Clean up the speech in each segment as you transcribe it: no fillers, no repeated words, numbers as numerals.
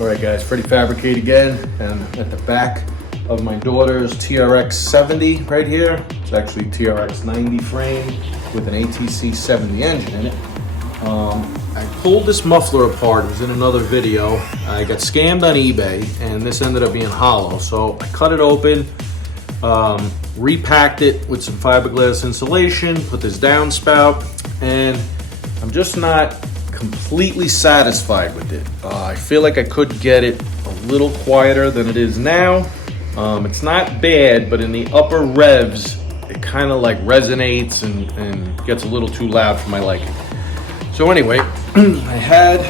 All right guys, Fabricate again, and at the back of my daughter's Trx70 right here. It's actually Trx90 frame with an ATC70 engine in it. I pulled this muffler apart. It was in another video. I got scammed on eBay and this ended up being hollow. So I cut it open, repacked it with some fiberglass insulation, put this downspout, and I'm just not completely satisfied with it. I feel like I could get it a little quieter than it is now. It's not bad, but in the upper revs, it kind of like resonates and gets a little too loud for my liking. So anyway, I had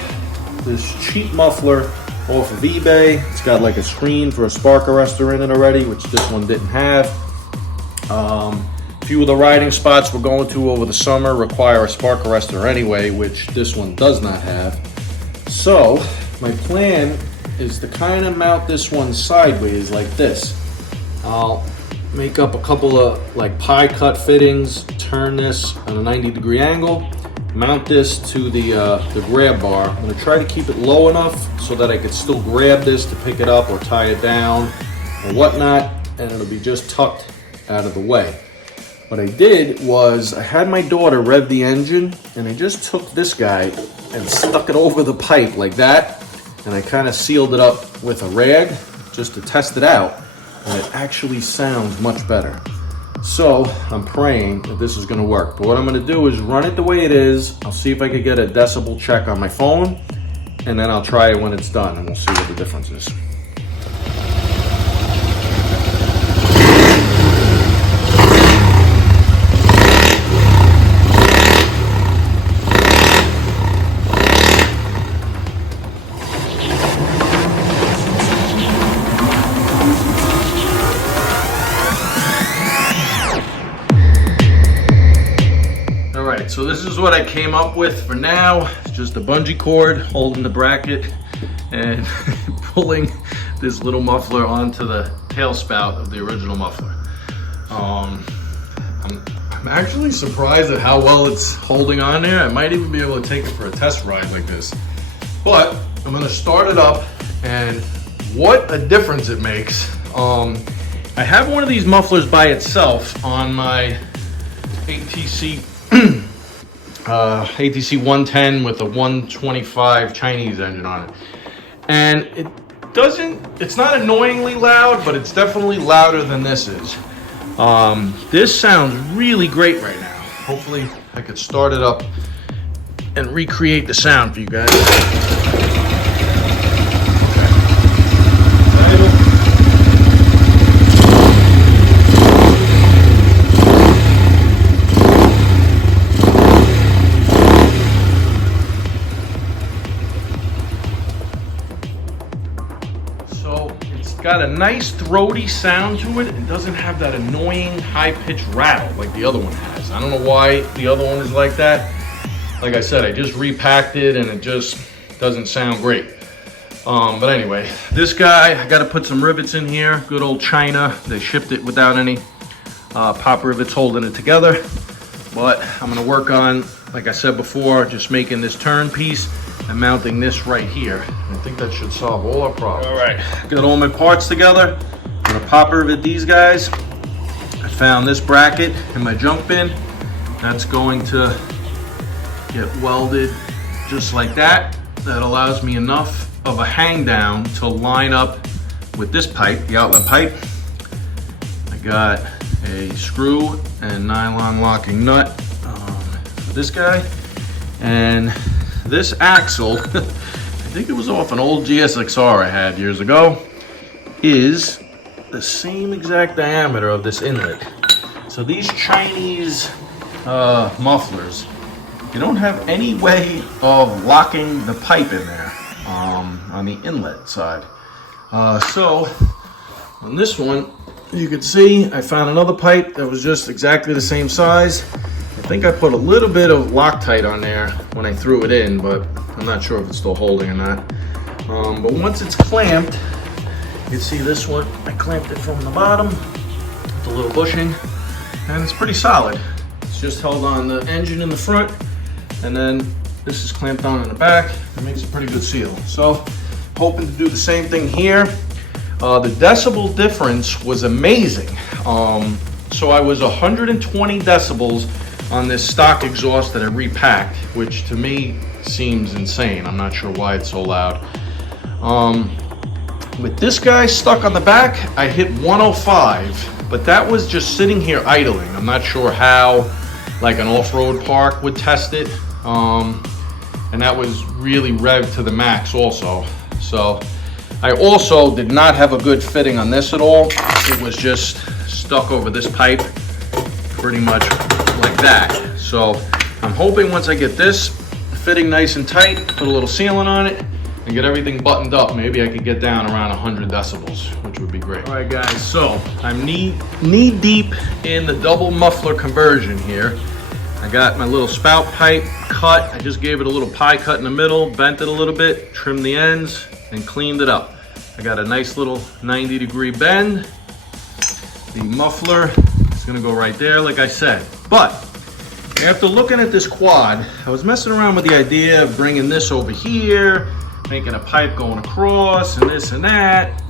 this cheap muffler off of eBay. It's got like a screen for a spark arrestor in it already, which this one didn't have. A few of the riding spots we're going to over the summer require a spark arrestor anyway, which this one does not have. So my plan is to kind of mount this one sideways like this. I'll make up a couple of like pie cut fittings, turn this on a 90-degree angle, mount this to the grab bar. I'm going to try to keep it low enough so that I could still grab this to pick it up or tie it down or whatnot, and it'll be just tucked out of the way. What I did was I had my daughter rev the engine, and I just took this guy and stuck it over the pipe like that, and I kind of sealed it up with a rag just to test it out, and it actually sounds much better. So I'm praying that this is going to work. But what I'm going to do is run it the way it is. I'll see if I could get a decibel check on my phone, and then I'll try it when it's done, and we'll see what the difference is. So this is what I came up with for now. It's just a bungee cord holding the bracket and pulling this little muffler onto the tail spout of the original muffler. I'm actually surprised at how well it's holding on there. I might even be able to take it for a test ride like this. But I'm gonna start it up, and what a difference it makes. I have one of these mufflers by itself on my ATC ATC 110 with a 125 Chinese engine on it, and it's not annoyingly loud, but it's definitely louder than this is. This sounds really great right now. Hopefully I could start it up and recreate the sound for you guys. Got a nice throaty sound to it. It doesn't have that annoying high-pitched rattle like the other one has. I don't know why the other one is like that. Like I said, I just repacked it and it just doesn't sound great. But anyway, this guy, I got to put some rivets in here. Good old China. They shipped it without any pop rivets holding it together. But I'm going to work on, like I said before, just making this turn piece and mounting this right here. I think that should solve all our problems. All right, got all my parts together. I'm gonna pop rivet these guys. I found this bracket in my junk bin. That's going to get welded just like that. That allows me enough of a hang down to line up with this pipe, the outlet pipe. I got a screw and nylon locking nut for this guy. And this axle, I think it was off an old GSXR I had years ago, is the same exact diameter of this inlet. So these Chinese mufflers, you don't have any way of locking the pipe in there on the inlet side. So on this one, you can see I found another pipe that was just exactly the same size. I think I put a little bit of Loctite on there when I threw it in, but I'm not sure if it's still holding or not. But once it's clamped, you can see this one, I clamped it from the bottom with a little bushing, and it's pretty solid. It's just held on the engine in the front, and then this is clamped on in the back. It makes a pretty good seal. So hoping to do the same thing here. The decibel difference was amazing. So I was 120 decibels on this stock exhaust that I repacked, which to me seems insane. I'm not sure why it's so loud. With this guy stuck on the back, I hit 105, but that was just sitting here idling. I'm not sure how, like an off-road park would test it. And that was really revved to the max also. So I also did not have a good fitting on this at all. It was just stuck over this pipe pretty much like that. So I'm hoping once I get this fitting nice and tight, put a little sealant on it, and get everything buttoned up, maybe I could get down around 100 decibels, which would be great. All right guys, so I'm knee deep in the double muffler conversion here. I got my little spout pipe cut. I just gave it a little pie cut in the middle, bent it a little bit, trimmed the ends, and cleaned it up. I got a nice little 90-degree bend. The muffler is gonna go right there, like I said. But after looking at this quad, I was messing around with the idea of bringing this over here, making a pipe going across, and this and that.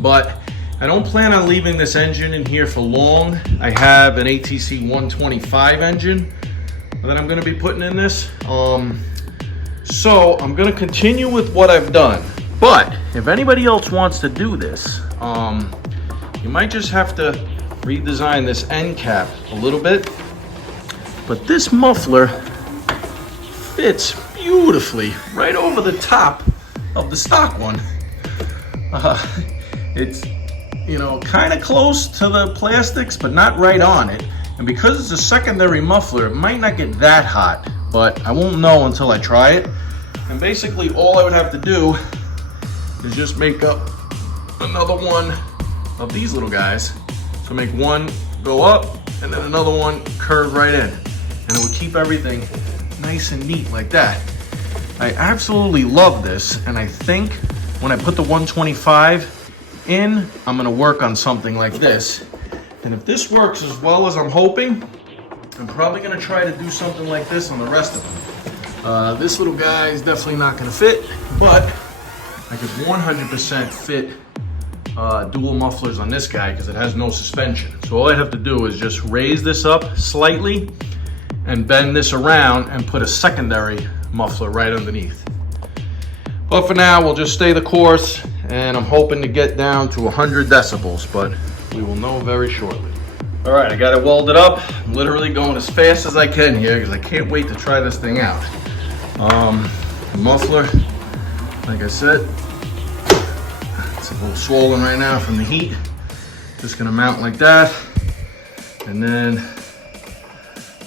But I don't plan on leaving this engine in here for long. I have an ATC 125 engine that I'm gonna be putting in this. So I'm gonna continue with what I've done. But if anybody else wants to do this, you might just have to redesign this end cap a little bit. But this muffler fits beautifully right over the top of the stock one. It's, you know, kind of close to the plastics, but not right on it. And because it's a secondary muffler, it might not get that hot, but I won't know until I try it. And basically all I would have to do is just make up another one of these little guys. So make one go up and then another one curve right in. And it would keep everything nice and neat like that. I absolutely love this, and I think when I put the 125 in, I'm gonna work on something like this. And if this works as well as I'm hoping, I'm probably gonna try to do something like this on the rest of them. This little guy is definitely not gonna fit, but I could 100% fit dual mufflers on this guy because it has no suspension. So all I have to do is just raise this up slightly and bend this around and put a secondary muffler right underneath. But for now, we'll just stay the course, and I'm hoping to get down to 100 decibels, but we will know very shortly. All right, I got it welded up. I'm literally going as fast as I can here because I can't wait to try this thing out. The muffler, like I said, it's a little swollen right now from the heat. Just gonna mount like that, and then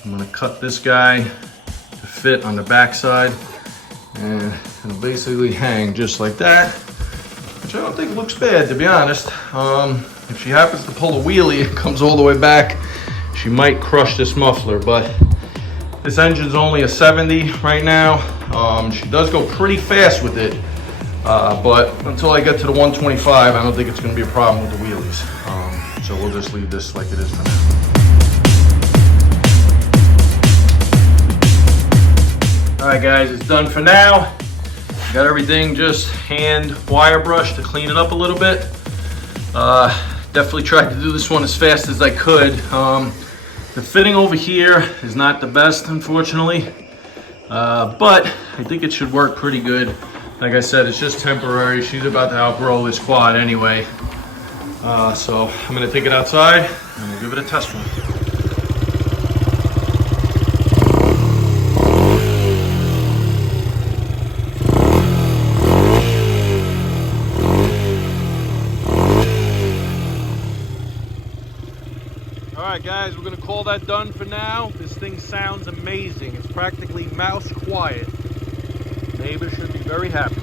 I'm gonna cut this guy to fit on the back side, and it'll basically hang just like that, which I don't think looks bad, to be honest. If she happens to pull a wheelie and comes all the way back, she might crush this muffler, but this engine's only a 70 right now. She does go pretty fast with it, but until I get to the 125, I don't think it's gonna be a problem with the wheelies. So we'll just leave this like it is for now. All right guys, it's done for now. Got everything just hand wire brush to clean it up a little bit. Definitely tried to do this one as fast as I could. The fitting over here is not the best, unfortunately, but I think it should work pretty good. Like I said, it's just temporary. She's about to outgrow this quad anyway. So I'm gonna take it outside and we'll give it a test run. Alright guys, we're going to call that done for now. This thing sounds amazing. It's practically mouse quiet. Neighbors should be very happy.